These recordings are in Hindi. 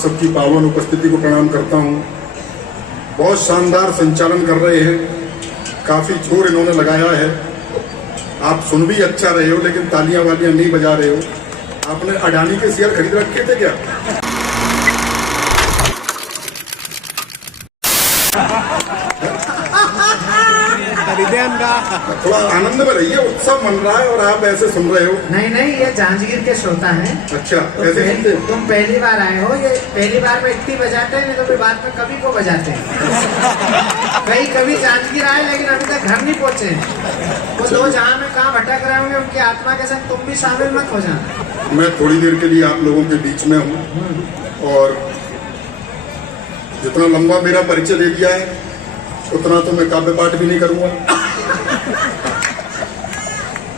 सबकी पावन उपस्थिति को प्रणाम करता हूँ। बहुत शानदार संचालन कर रहे हैं, काफ़ी जोर इन्होंने लगाया है। आप सुन भी अच्छा रहे हो, लेकिन तालियां वालियां नहीं बजा रहे हो। आपने अडानी के शेयर खरीद रखे थे क्या? थोड़ा आनंद में रहिए, उत्सव मन रहा है और आप ऐसे सुन रहे हो। नहीं नहीं, ये जांजगीर के श्रोता हैं। अच्छा, ऐसे सुनते हो? तुम पहली बार आए हो, ये पहली बार में इतनी बजाते हैं, नहीं तो फिर बाद में कभी को बजाते हैं। कई कभी जांजगीर आए लेकिन अभी तक घर नहीं पहुंचे हैं। वो दो जहां में कहाँ भटक रहे होंगे, उनकी आत्मा के साथ तुम भी शामिल मत हो जाना। मैं थोड़ी देर के लिए आप लोगों के बीच में हूँ और जितना लंबा मेरा परिचय दे दिया है उतना तो मैं काव्य पाठ भी नहीं करूंगा।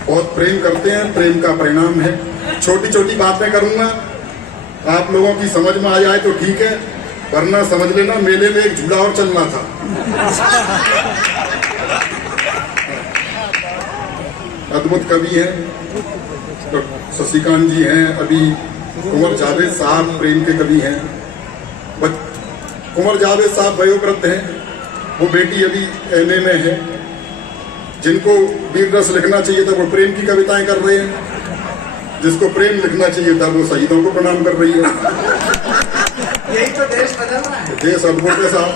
बहुत प्रेम करते हैं, प्रेम का परिणाम है। छोटी छोटी बातें करूंगा, आप लोगों की समझ में आ जाए तो ठीक है, वरना समझ लेना मेले में एक झूला और चलना था। अद्भुत कवि हैं, तो शशिकांत जी हैं, अभी कुंवर जावेद साहब प्रेम के कवि हैं। कुंवर जावेद साहब वयोवृद्ध हैं, वो बेटी अभी एमए में है। जिनको वीर रस लिखना चाहिए था वो प्रेम की कविताएं कर रहे हैं, जिसको प्रेम लिखना चाहिए था वो शहीदों को प्रणाम कर रही है। यही तो देश बदल रहा है। देश अद्भुत है साहब,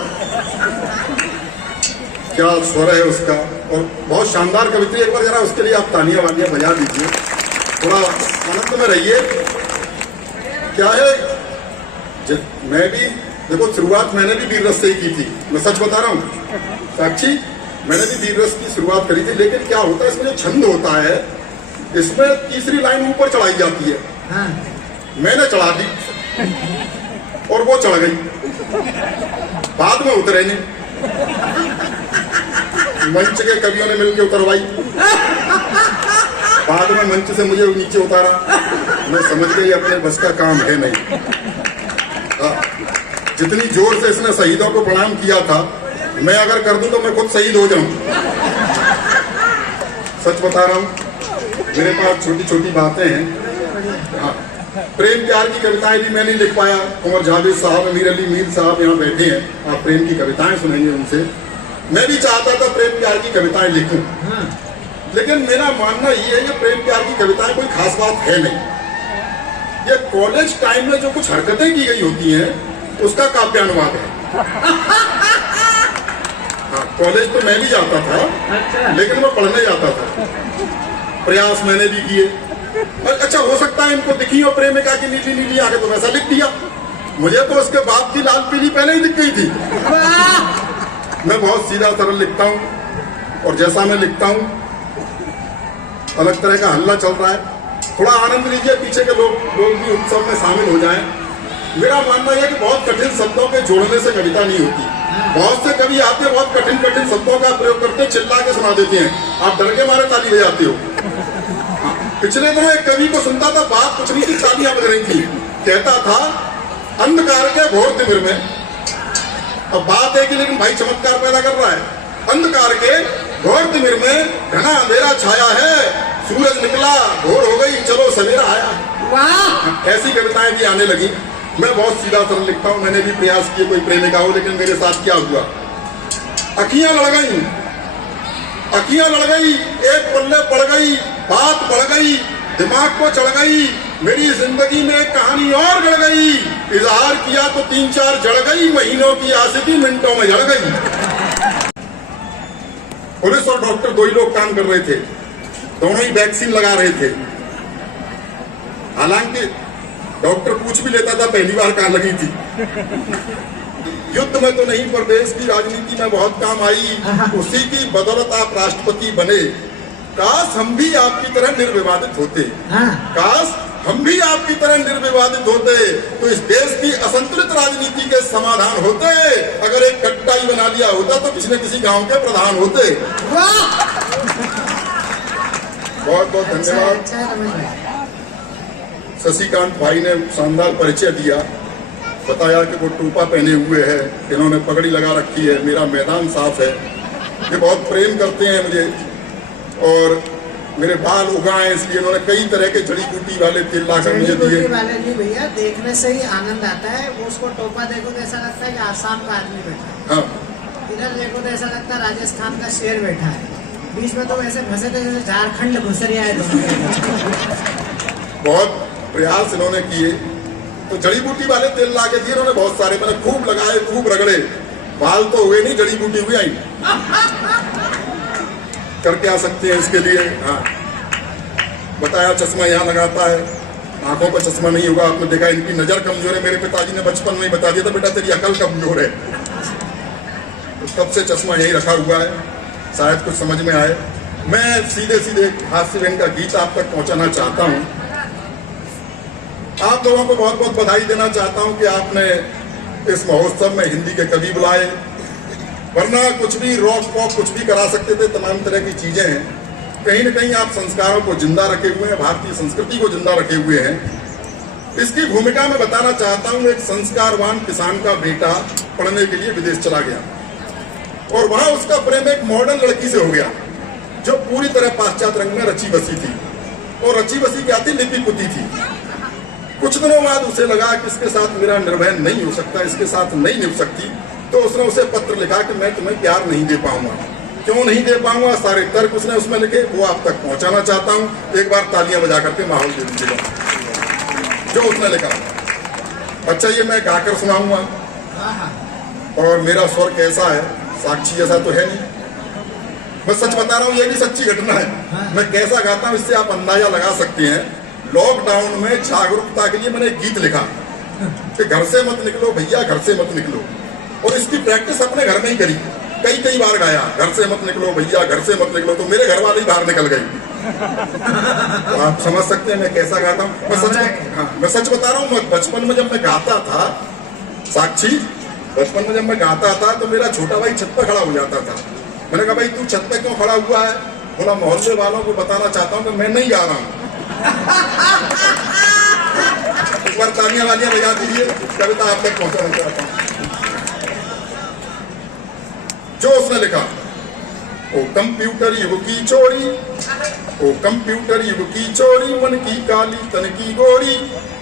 क्या स्वर है उसका, और बहुत शानदार कविता। एक बार जरा उसके लिए आप तालियां वालियां बजा दीजिए, थोड़ा आनंद में रहिए। क्या है, मैं भी देखो, शुरुआत मैंने भी वीर रस से ही की थी, मैं सच बता रहा हूँ साक्षी, मैंने भी वीर रस की शुरुआत करी थी। लेकिन क्या होता है, इसमें जो छंद होता है, इसमें तीसरी लाइन ऊपर चढ़ाई जाती है। हाँ। मैंने चढ़ा दी और वो चढ़ गई, बाद में उतरे नहीं, मंच के कवियों ने मिलकर उतरवाई, बाद में मंच से मुझे नीचे उतारा। मैं समझ गई अपने बस का काम है नहीं। जितनी जोर से इसने शहीदों को प्रणाम किया था, मैं अगर कर दूं तो मैं खुद शहीद हो जाऊं। सच बता रहा हूं, मेरे पास छोटी छोटी बातें हैं। हाँ, प्रेम प्यार की कविताएं भी मैं नहीं लिख पाया। कुंवर जावेद साहब, अमीर अली मीर साहब यहाँ बैठे हैं, आप प्रेम की कविताएं सुनेंगे उनसे। मैं भी चाहता था प्रेम प्यार की कविताएं लिखूं, लेकिन मेरा मानना ये है कि प्रेम प्यार की कविताएं कोई खास बात है नहीं। ये कॉलेज टाइम में जो कुछ हरकतें की गई होती हैं उसका काव्यानुवाद है। हाँ, कॉलेज तो मैं भी जाता था। अच्छा। लेकिन मैं पढ़ने जाता था, प्रयास मैंने भी किए। अच्छा, हो सकता है इनको दिखी हो प्रेमिका की नीली नीली आगे, तो वैसा लिख दिया। मुझे तो उसके बाप की लाल पीली पहले ही दिख गई थी। मैं बहुत सीधा सरल लिखता हूँ, और जैसा मैं लिखता हूँ अलग तरह का हल्ला चल रहा है। थोड़ा आनंद लीजिए, पीछे के लोग भी उत्सव में शामिल हो जाएं। मेरा मानना यह कि बहुत कठिन शब्दों के जोड़ने से कविता नहीं होती। बहुत से कवि आते हैं, बहुत कठिन कठिन शब्दों का प्रयोग करते हैं, चिल्ला के सुना देते हैं, आप डर के मारे ताली बजाते हो। पिछले दिनों एक कवि को सुनता था, बात कुछ नहीं थी, तालियां बज रही थी। कहता था अंधकार के घोर तिमिर में, अब बात है कि लेकिन भाई चमत्कार पैदा कर रहा है। अंधकार के घोर तिमिर में घना अंधेरा छाया है, सूरज निकला घोर हो गई, चलो सवेरा आया। वाह, ऐसी कविताएं भी आने लगी। मैं बहुत सीधा सरल लिखता हूँ, मैंने भी प्रयास किए कोई प्रेमिका हो, लेकिन मेरे साथ क्या हुआ, अखियां लड़ गई, अखियां लड़ गई, एक पल्ले पड़ गई, बात बढ़ गई, दिमाग को चढ़ गई, मेरी जिंदगी में एक कहानी और गढ़ गई। इजहार किया तो 3-4 जड़ गई, महीनों की आशिकी मिनटों में जड़ गई। पुलिस और डॉक्टर दो ही लोग काम कर रहे थे, दोनों ही वैक्सीन लगा रहे थे। हालांकि डॉक्टर पूछ भी लेता था पहली बार कहाँ लगी थी। युद्ध में तो नहीं, पर देश की राजनीति में बहुत काम आई, उसी की बदौलत आप राष्ट्रपति बने। काश हम भी आपकी तरह निर्विवादित होते, काश हम भी आपकी तरह निर्विवादित होते, तो इस देश की असंतुलित राजनीति के समाधान होते। अगर एक कट्टा ही बना लिया होता तो किसी न किसी गांव के प्रधान होते। बहुत बहुत धन्यवाद। शशिकांत भाई ने शानदार परिचय दिया, बताया कि वो टोपा पहने हुए है, इन्होंने पगड़ी लगा रखी है, मेरा मैदान साफ है। ये बहुत प्रेम करते हैं मुझे, और मेरे बाल उगाए, इसलिए उन्होंने कई तरह के जड़ी बूटी वाले तेल लाकर मुझे जड़ी दिए। बूटी वाले भी भैया देखने से ही आनंद आता है। वो उसको टोपा देखो तो ऐसा लगता है कि आसाम का आदमी बैठा है, हाँ, इधर देखो तो ऐसा लगता है राजस्थान का शेर बैठा है, बीच में तो ऐसे फंसे थे जैसे झारखंड घुसरिया है दोनों के। बहुत प्रयास इन्होंने किए, तो जड़ी बूटी वाले तेल ला के दिए इन्होंने बहुत सारे। मैंने खूब लगाए, खूब रगड़े, बाल तो हुए नहीं, जड़ी बूटी हुई आई। करके आ सकते हैं इसके लिए। हाँ, बताया चश्मा यहाँ लगाता है, आंखों पर चश्मा नहीं होगा। आपने देखा इनकी नजर कमजोर है, मेरे पिताजी ने बचपन में ही बता दिया था, बेटा तेरी अकल कमजोर है। तो तब से चश्मा यही रखा हुआ है, शायद कुछ समझ में आए। मैं सीधे सीधे हास्य बहन का गीत आप तक पहुंचाना चाहता हूं। आप लोगों को बहुत बहुत बधाई देना चाहता हूं कि आपने इस महोत्सव में हिंदी के कवि बुलाए, वरना कुछ भी रॉक पॉप कुछ भी करा सकते थे, तमाम तरह की चीजें हैं। कहीं न कहीं आप संस्कारों को जिंदा रखे हुए हैं, भारतीय संस्कृति को जिंदा रखे हुए हैं। इसकी भूमिका में बताना चाहता हूं, एक संस्कारवान किसान का बेटा पढ़ने के लिए विदेश चला गया और वहां उसका प्रेम एक मॉडर्न लड़की से हो गया जो पूरी तरह पाश्चात्य रंग में रची बसी थी। और रची बसी क्या थी? लिपि पुती थी। कुछ दिनों बाद उसे लगा कि इसके साथ मेरा निर्भय नहीं हो सकता, इसके साथ नहीं निभ सकती। तो उसने उसे पत्र लिखा कि मैं तुम्हें प्यार नहीं दे पाऊंगा। क्यों नहीं दे पाऊंगा? सारे तर्क उसने उसमें लिखे, वो आप तक पहुंचाना चाहता हूं। एक बार तालियां बजा करके माहौल दे दीजिएगा जो उसने लिखा। अच्छा, ये मैं गाकर सुनाऊंगा और मेरा स्वर कैसा है, साक्षी जैसा तो है नहीं, मैं सच बता रहा हूँ, ये भी सच्ची घटना है। मैं कैसा गाता हूँ इससे आप अंदाजा लगा सकते हैं। लॉकडाउन में जागरूकता के लिए मैंने एक गीत लिखा कि घर से मत निकलो भैया, घर से मत निकलो, और इसकी प्रैक्टिस अपने घर में ही करी। कई बार गाया, घर से मत निकलो भैया, घर से मत निकलो, तो मेरे घर वाले ही बाहर निकल गई। तो आप समझ सकते हैं मैं कैसा गाता हूँ। मैं सच बता रहा हूँ। बचपन में जब मैं गाता था, साक्षी, बचपन में जब मैं गाता था तो मेरा छोटा भाई छत पर खड़ा हो जाता था। मैंने कहा भाई तू छत पे क्यों खड़ा हुआ है? बोला मोहल्ले वालों को बताना चाहता हूँ कि मैं नहीं गा रहा हूँ। एक बार तालियां वालियां बजा दीजिए, कविता आप तक पहुंचाना चाहता हूँ जो उसने लिखा। ओ कंप्यूटर युग की चोरी, ओ कंप्यूटर युग की चोरी, मन की काली तन की गोरी,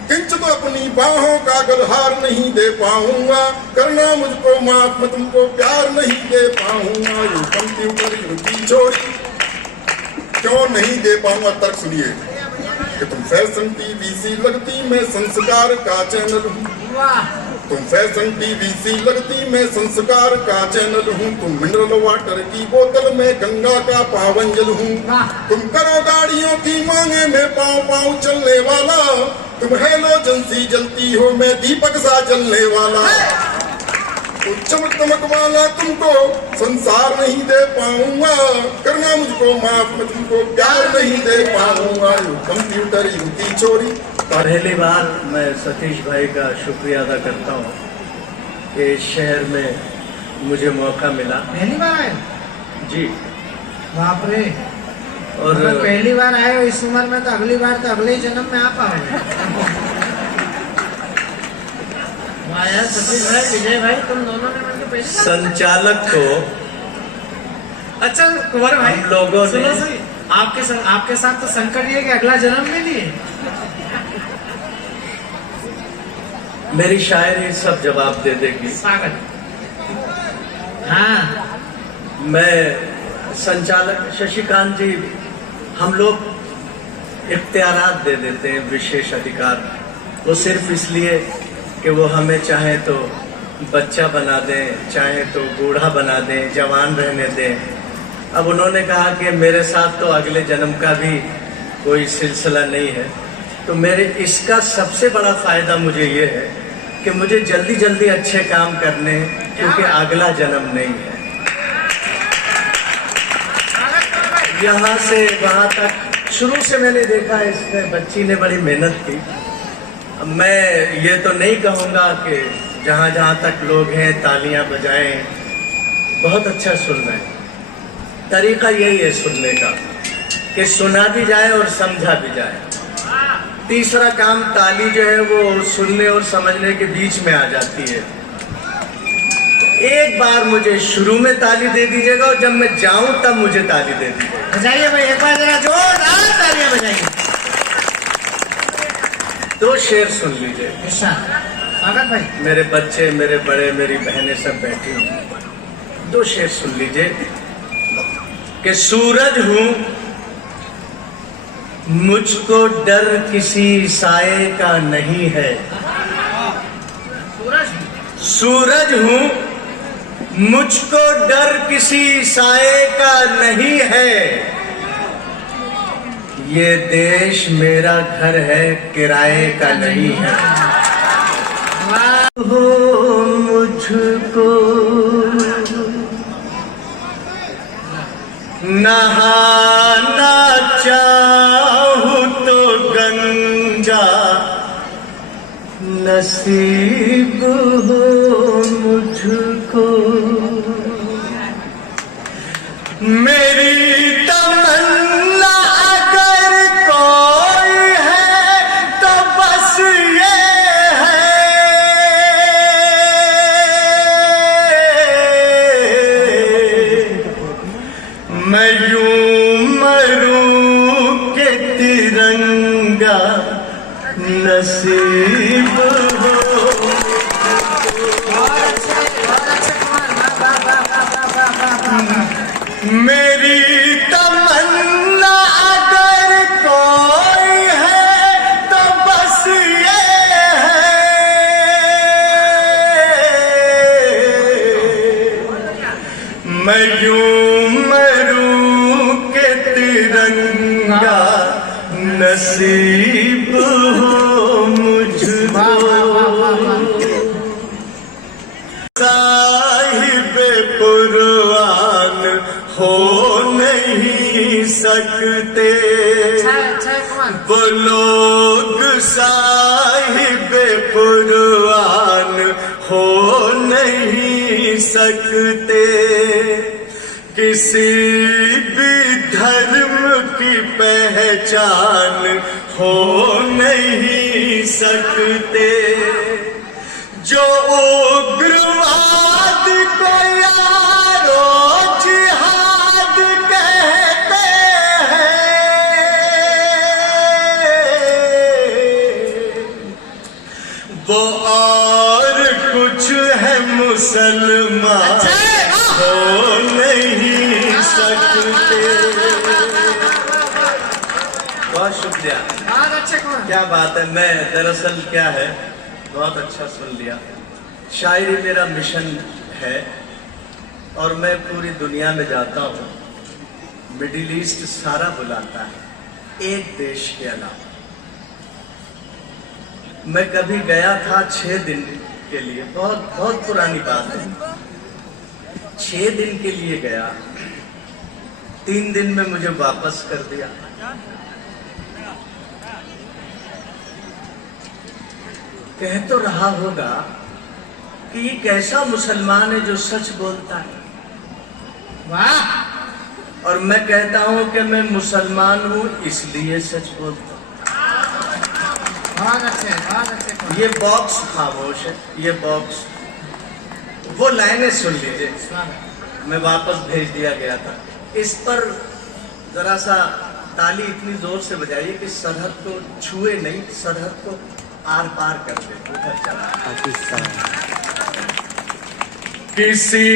किंच तो अपनी बाहों का गलहार नहीं दे पाऊंगा, करना मुझको माफ, मैं तुमको प्यार नहीं दे पाऊंगा। ये कंप्यूटर युग की चोरी, क्यों नहीं दे पाऊंगा? तर्क सुनिए कि तुम फैशन टीवी सी लगती, मैं संस्कार का चैनल हूँ। तुम फैशन टीवी सी लगती, मैं संस्कार का चैनल हूँ। तुम मिनरल वाटर की बोतल, मैं गंगा का पावन जल हूँ। तुम करो गाड़ियों की मांगे, मैं पाँव पाँव चलने वाला। तुम हेलोजन सी जलती हो, मैं दीपक सा जलने वाला। तो चमक दमक वाला तुमको संसार नहीं दे पाऊंगा, करना मुझको माफ, मैं तुमको प्यार नहीं दे पाऊंगा। कंप्यूटर युग की चोरी। पहली बार मैं सतीश भाई का शुक्रिया अदा करता हूँ कि इस शहर में मुझे मौका मिला। पहली बार आए? जी। बाप रे। और पहली बार आए हो इस उम्र में, तो अगली बार तो अगले ही जन्म में आप आओगे। यार सतीश भाई, विजय भाई, तुम दोनों ने मिलकर पहली बार? संचालक को अच्छा कुंवर भाई, हम लोगों ने आपके साथ तो संकट ये कि अगला जन्म में नहीं है। मेरी शायरी सब जवाब दे देगी। स्वागत। हाँ, मैं संचालक शशिकांत जी, हम लोग इख्तियारात दे देते हैं, विशेष अधिकार, वो सिर्फ इसलिए कि वो हमें चाहे तो बच्चा बना दें, चाहे तो बूढ़ा बना दें, जवान रहने दें। अब उन्होंने कहा कि मेरे साथ तो अगले जन्म का भी कोई सिलसिला नहीं है, तो मेरे इसका सबसे बड़ा फायदा मुझे ये है कि मुझे जल्दी जल्दी अच्छे काम करने हैं, क्योंकि अगला जन्म नहीं है। यहाँ से वहाँ तक शुरू से मैंने देखा, इसमें बच्ची ने बड़ी मेहनत की। मैं ये तो नहीं कहूँगा कि जहाँ जहाँ तक लोग हैं तालियां बजाएं, बहुत अच्छा सुन रहे हैं। तरीका यही है सुनने का कि सुना भी जाए और समझा भी जाए। तीसरा काम, ताली जो है वो सुनने और समझने के बीच में आ जाती है। एक बार मुझे शुरू में ताली दे दीजिएगा और जब मैं जाऊं तब मुझे ताली दे दीजिएगा। बजाइए भाई, एक बार जरा जोरदार तालियां बजाइए। 2 शेर सुन लीजिए। इरशाद। स्वागत भाई। मेरे बच्चे, मेरे बड़े, मेरी बहनें सब बैठी हुई। 2 शेर सुन लीजिए कि सूरज हूं, मुझको डर किसी साए का नहीं है। सूरज हूं, मुझको डर किसी साए का नहीं है। ये देश मेरा घर है, किराए का नहीं है। हो मुझको नहाना चाहूं तो गंगा नसीब हो मुझको। मेरी तमन्ना अगर कोई है तो बस ये है, मैं यूं मरूं कि तिरंगा नसीब हो। मेरी तमन्ना अगर कोई है तो बस ये है, मैं यूं मरूं कि तिरंगा नसीब हो मुझको। साहिबे कुर्बान हो नहीं सकते वो लोग, साहिबे कुर्बान हो नहीं सकते। किसी भी धर्म की पहचान हो नहीं सकते। जो उग्रवाद को यारो जिहाद कहते हैं, वो और कुछ है मुसलमान हो नहीं सकते। बहुत शुक्रिया। क्या बात है। मैं दरअसल क्या है, बहुत अच्छा सुन लिया। शायरी मेरा मिशन है और मैं पूरी दुनिया में जाता हूँ। मिडिल ईस्ट सारा बुलाता है, एक देश के अलावा। मैं कभी गया था 6 दिन के लिए, बहुत बहुत पुरानी बात है। 6 दिन के लिए गया, 3 दिन में मुझे वापस कर दिया। कह तो रहा होगा कि ये कैसा मुसलमान है जो सच बोलता है। वाह। और मैं कहता हूं कि मैं मुसलमान हूं इसलिए सच बोलता हूं। बहुत अच्छे, बहुत अच्छे। ये बॉक्स खामोश है, ये बॉक्स। वो लाइनें सुन लीजिए, मैं वापस भेज दिया गया था। इस पर जरा सा ताली इतनी जोर से बजाइए कि सरहद को छुए नहीं, सरहद को आर पार कर दे, उधर चला। किसी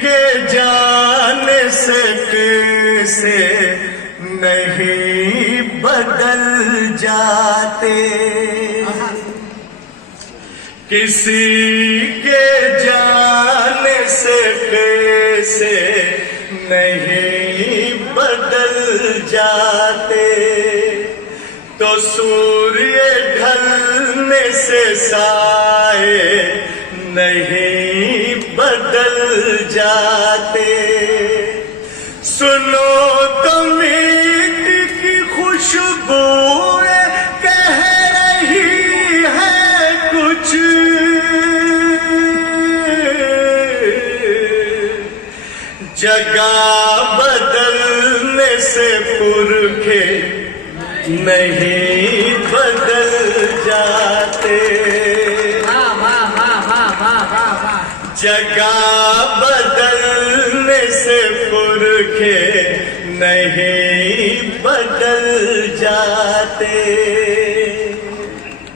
के जाने से कैसे नहीं बदल जाते, किसी के जाने से कैसे नहीं बदल जाते। तो सूर्य ढलने से साए नहीं बदल जाते। सुनो तो मिट्टी की खुशबू कह रही है कुछ, जगह बदलने से पुरखे नहीं बदल जाते। जगह बदलने से पुरखे नहीं बदल जाते।